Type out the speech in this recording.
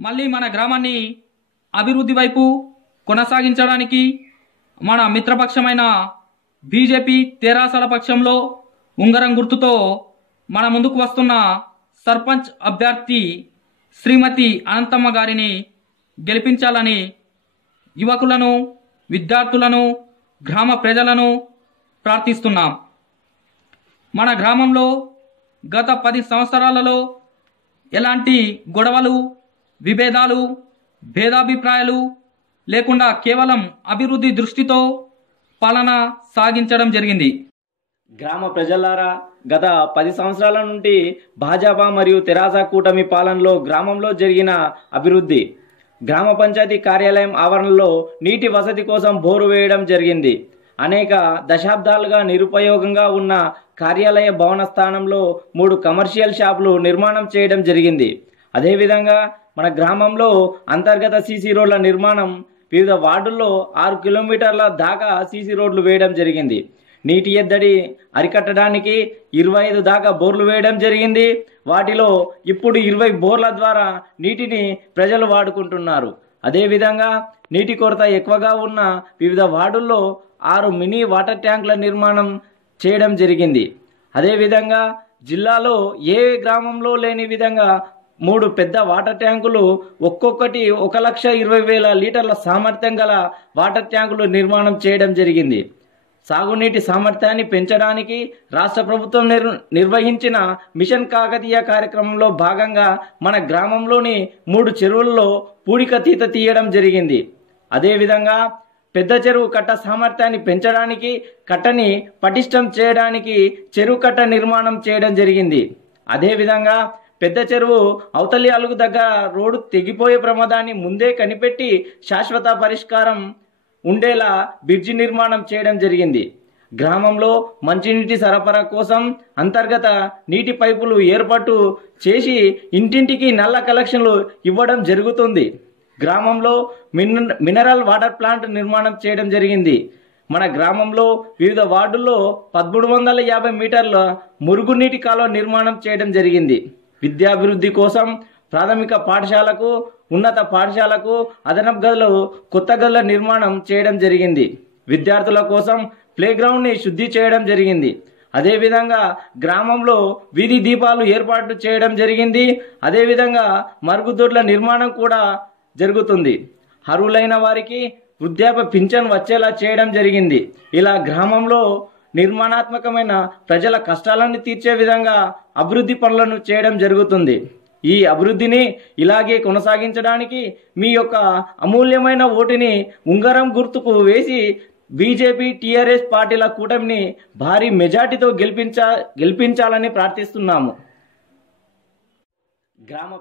మళ్ళీ మన గ్రామాన్ని అభివృద్ధి వైపు కొనసాగించడానికి మన మిత్రపక్షమైన బీజేపీ తెరాసల పక్షంలో ఉంగరం గుర్తుతో మన ముందుకు వస్తున్న సర్పంచ్ అభ్యర్థి శ్రీమతి అనంతమ్మ గారిని గెలిపించాలని యువకులను విద్యార్థులను గ్రామ ప్రజలను ప్రార్థిస్తున్నాం. మన గ్రామంలో గత పది సంవత్సరాలలో ఎలాంటి గొడవలు విభేదాలు భేదాభిప్రాయాలు లేకుండా కేవలం అభివృద్ధి దృష్టితో పాలన సాగించడం జరిగింది. గ్రామ ప్రజలారా గత పది సంవత్సరాల నుండి భాజపా మరియు తెరాస కూటమి పాలనలో గ్రామంలో జరిగిన అభివృద్ధి గ్రామ పంచాయతీ కార్యాలయం ఆవరణలో నీటి వసతి కోసం బోరు వేయడం జరిగింది. అనేక దశాబ్దాలుగా నిరుపయోగంగా ఉన్న కార్యాలయ భవన స్థానంలో మూడు కమర్షియల్ షాపులు నిర్మాణం చేయడం జరిగింది. అదేవిధంగా మన గ్రామంలో అంతర్గత సీసీ రోడ్ల నిర్మాణం వివిధ వార్డుల్లో ఆరు కిలోమీటర్ల దాకా సీసీ రోడ్లు వేయడం జరిగింది. నీటి ఎద్దడి అరికట్టడానికి ఇరవై ఐదు దాకా బోర్లు వేయడం జరిగింది. వాటిలో ఇప్పుడు ఇరవై బోర్ల ద్వారా నీటిని ప్రజలు వాడుకుంటున్నారు. అదేవిధంగా నీటి కొరత ఎక్కువగా ఉన్న వివిధ వార్డుల్లో ఆరు మినీ వాటర్ ట్యాంకుల నిర్మాణం చేయడం జరిగింది. అదేవిధంగా జిల్లాలో ఏ గ్రామంలో లేని విధంగా మూడు పెద్ద వాటర్ ట్యాంకులు ఒక్కొక్కటి ఒక లక్ష ఇరవై వేల లీటర్ల సామర్థ్యం గల వాటర్ ట్యాంకులు నిర్మాణం చేయడం జరిగింది. సాగునీటి సామర్థ్యాన్ని పెంచడానికి రాష్ట్ర ప్రభుత్వం నిర్ నిర్వహించిన మిషన్ కాకతీయ కార్యక్రమంలో భాగంగా మన గ్రామంలోని మూడు చెరువుల్లో పూడిక తీత తీయడం జరిగింది. అదేవిధంగా పెద్ద చెరువు కట్ట సామర్థ్యాన్ని పెంచడానికి కట్టని పటిష్టం చేయడానికి చెరువు కట్ట నిర్మాణం చేయడం జరిగింది. అదేవిధంగా పెద్ద చెరువు అవతలి అలుగు దగ్గర రోడ్డు తెగిపోయే ప్రమాదాన్ని ముందే కనిపెట్టి శాశ్వత పరిష్కారం ఉండేలా బ్రిడ్జి నిర్మాణం చేయడం జరిగింది. గ్రామంలో మంచినీటి సరఫరా కోసం అంతర్గత నీటి పైపులు ఏర్పాటు చేసి ఇంటింటికి నల్ల కలెక్షన్లు ఇవ్వడం జరుగుతుంది. గ్రామంలో మిన మినరల్ వాటర్ ప్లాంట్ నిర్మాణం చేయడం జరిగింది. మన గ్రామంలో వివిధ వార్డుల్లో పదమూడు వందల యాభై మీటర్ల మురుగునీటి కాలువ నిర్మాణం చేయడం జరిగింది. విద్యాభివృద్ధి కోసం ప్రాథమిక పాఠశాలకు ఉన్నత పాఠశాలకు అదనపు గదులు కొత్త గదుల నిర్మాణం చేయడం జరిగింది. విద్యార్థుల కోసం ప్లేగ్రౌండ్ని శుద్ధి చేయడం జరిగింది. అదేవిధంగా గ్రామంలో వీధి దీపాలు ఏర్పాటు చేయడం జరిగింది. అదేవిధంగా మరుగుదొడ్ల నిర్మాణం కూడా జరుగుతుంది. అర్హులైన వారికి వృద్ధాప్య పింఛన్ వచ్చేలా చేయడం జరిగింది. ఇలా గ్రామంలో నిర్మాణాత్మకమైన ప్రజల కష్టాలను తీర్చే విధంగా అభివృద్ధి పనులను చేయడం జరుగుతుంది. ఈ అభివృద్ధిని ఇలాగే కొనసాగించడానికి మీ యొక్క అమూల్యమైన ఓటుని ఉంగరం గుర్తుకు వేసి బీజేపీ టీఆర్ఎస్ పార్టీల కూటమిని భారీ మెజార్టీతో గెలిపించా గెలిపించాలని ప్రార్థిస్తున్నాము. గ్రామ